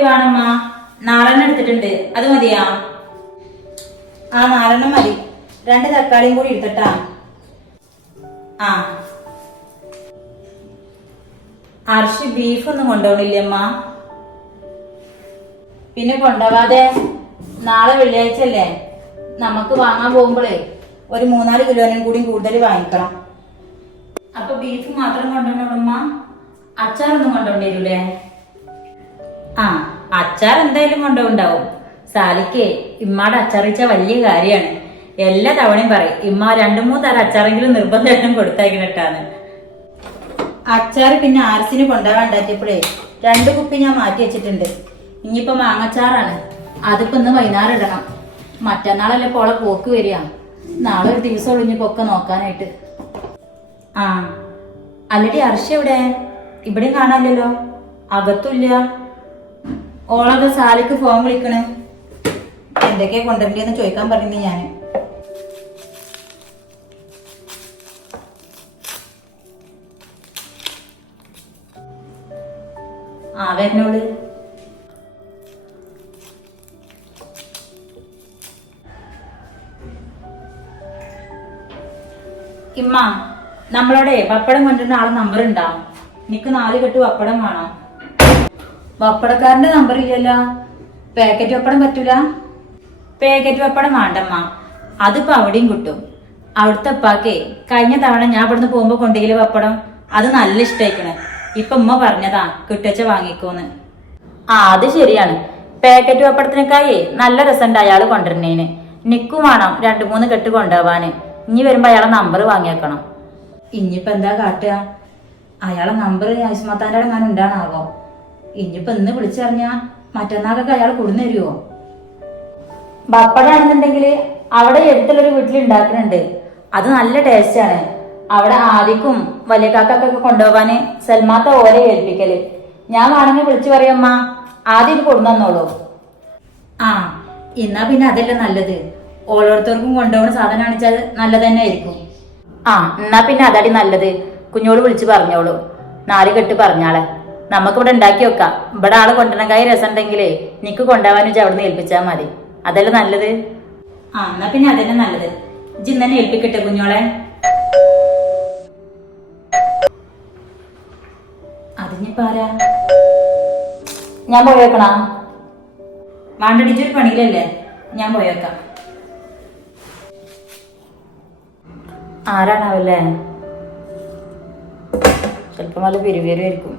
കൂടി വേണമ്മ. 4 എടുത്തിട്ടുണ്ട്. അത് മതിയാ? ആ 4 മതി. 2 തക്കാളിയും കൂടി എടുത്തിട്ടാ. ആ അർഷി ബീഫ് ഒന്നും കൊണ്ടുപോകണില്ലമ്മ. പിന്നെ കൊണ്ടുപോവാതെ നാളെ വെള്ളിയാഴ്ച അല്ലേ, നമുക്ക് വാങ്ങാൻ പോകുമ്പോഴേ ഒരു 3-4 കിലോനും കൂടി കൂടുതൽ വാങ്ങിക്കണം. അപ്പൊ ബീഫ് മാത്രം കൊണ്ടുപോകണമ്മ? അച്ചാറൊന്നും കൊണ്ടുപോകേണ്ടിരൂലേ? ആ അച്ചാർ എന്തായാലും കൊണ്ടുപോകുണ്ടാവും. സാലിക്ക് ഇമ്മാടെ അച്ചാറിച്ച വലിയ കാര്യമാണ്. എല്ലാ തവണയും പറയും ഇമ്മ 2-3 തരം അച്ചാറെങ്കിലും നിർബന്ധമായിട്ടും കൊടുത്തയക്കണട്ടാന്ന്. അച്ചാറ് പിന്നെ ആർസിന് കൊണ്ടുപോകാൻ ഉണ്ടാക്കിയപ്പോഴേ 2 കുപ്പി ഞാൻ മാറ്റി വെച്ചിട്ടുണ്ട്. ഇനിയിപ്പോ മാങ്ങച്ചാറാണ്, അതിപ്പോ ഇന്ന് വൈകുന്നേരം ഇടണം. മറ്റന്നാളല്ലേ പോളെ പോക്ക് വരിക. നാളെ ഒരു ദിവസം ഒഴിഞ്ഞപ്പോ ഒക്കെ നോക്കാനായിട്ട്. ആ അല്ലടി അർഷി എവിടെ? ഇവിടെയും കാണാനില്ലല്ലോ. അകത്തുമില്ല. ഓളത് സാലിക്ക് ഫോൺ വിളിക്കണേ. എന്തൊക്കെയാ കൊണ്ടുവരണ്ടെന്ന് ചോദിക്കാൻ പറഞ്ഞു ഞാൻ. ആ വരുന്നോള്. ഇമ്മ നമ്മളോടെ പപ്പടം കൊണ്ടുവരുന്ന ആളെ നമ്പർ ഉണ്ടാവും. എനിക്ക് 4 കെട്ട് പപ്പടം വേണം. പപ്പടക്കാരന്റെ നമ്പർ ഇല്ലല്ലോ. പാക്കറ്റ് പപ്പടം പറ്റൂല? പാക്കറ്റ് പപ്പടം വേണ്ടമ്മ, അതിപ്പോ അവിടെയും കിട്ടും. അവിടുത്തെ ഉപ്പാക്കേ കഴിഞ്ഞ തവണ ഞാൻ ഇവിടുന്ന് പോകുമ്പോ കൊണ്ടുപോയില്ലേ പപ്പടം, അത് നല്ല ഇഷ്ടമായിക്കണേ. ഇപ്പൊ ഉമ്മ പറഞ്ഞതാ കിട്ടച്ച വാങ്ങിക്കോന്ന്. ആ അത് ശരിയാണ്. പാക്കറ്റ് പപ്പടത്തിനേക്കായി നല്ല രസമുണ്ട് അയാള് കൊണ്ടുവരുന്നേന്. നിക്കും വേണം 2-3 കെട്ട് കൊണ്ടുപോവാന്. ഇനി വരുമ്പോ അയാളെ നമ്പർ വാങ്ങിയേക്കണം. ഇനിയിപ്പോ എന്താ കാട്ടുക? അയാളെ നമ്പർ ആയുസ്മാത്താൻ്റെ ഞാൻ ഉണ്ടാണാവോ? ഇനിയിപ്പോ ഇന്ന് വിളിച്ചറിഞ്ഞാ മറ്റന്നാളൊക്കെ അയാൾ കൊടുന്നു തരുമോ? പപ്പടാണെന്നുണ്ടെങ്കിൽ അവിടെ അടുത്തുള്ളൊരു വീട്ടിൽ ഉണ്ടാക്കുന്നുണ്ട്. അത് നല്ല ടേസ്റ്റാണ്. അവിടെ ആദിക്കും വലിയ കാക്കൊക്കെ കൊണ്ടുപോകാന് സൽമാത്ത ഓലെ ഏൽപ്പിക്കല്. ഞാൻ വേണമെങ്കിൽ വിളിച്ചു പറയമ്മ, ആദ്യം ഇത് കൊടുന്നു തന്നോളൂ. ആ എന്നാ പിന്നെ അതല്ലേ നല്ലത്. ഓരോരുത്തർക്കും കൊണ്ടുപോകുന്ന സാധനം കാണിച്ചാൽ നല്ലത് തന്നെ ആയിരിക്കും. ആ എന്നാ പിന്നെ അതടി നല്ലത്. കുഞ്ഞോട് വിളിച്ച് പറഞ്ഞോളൂ. 4 കെട്ട് പറഞ്ഞാളെ നമുക്കിവിടെ ഉണ്ടാക്കി വെക്കാം. ഇവിടെ ആള് കൊണ്ടുവരണക്കായി രസം ഉണ്ടെങ്കിലേ നിക്ക് കൊണ്ടുപോകാൻ വെച്ചാൽ അവിടെ നിന്ന് ഏൽപ്പിച്ചാൽ മതി. അതല്ലേ നല്ലത്. ആ എന്നാ പിന്നെ അതന്നെ നല്ലത്. ഇജ്ജ് ഇന്നെ ഏൽപ്പിക്കട്ടെ കുഞ്ഞോളെ. അതിനിപ്പാരാ? ഞാൻ പോയേക്കണ? വേണ്ടടിച്ചൊരു പണിയിലല്ലേ, ഞാൻ പോയേക്കാം. ആരാണാവല്ലേ? ചിലപ്പം വല്ല പെരുവേരുമായിരിക്കും.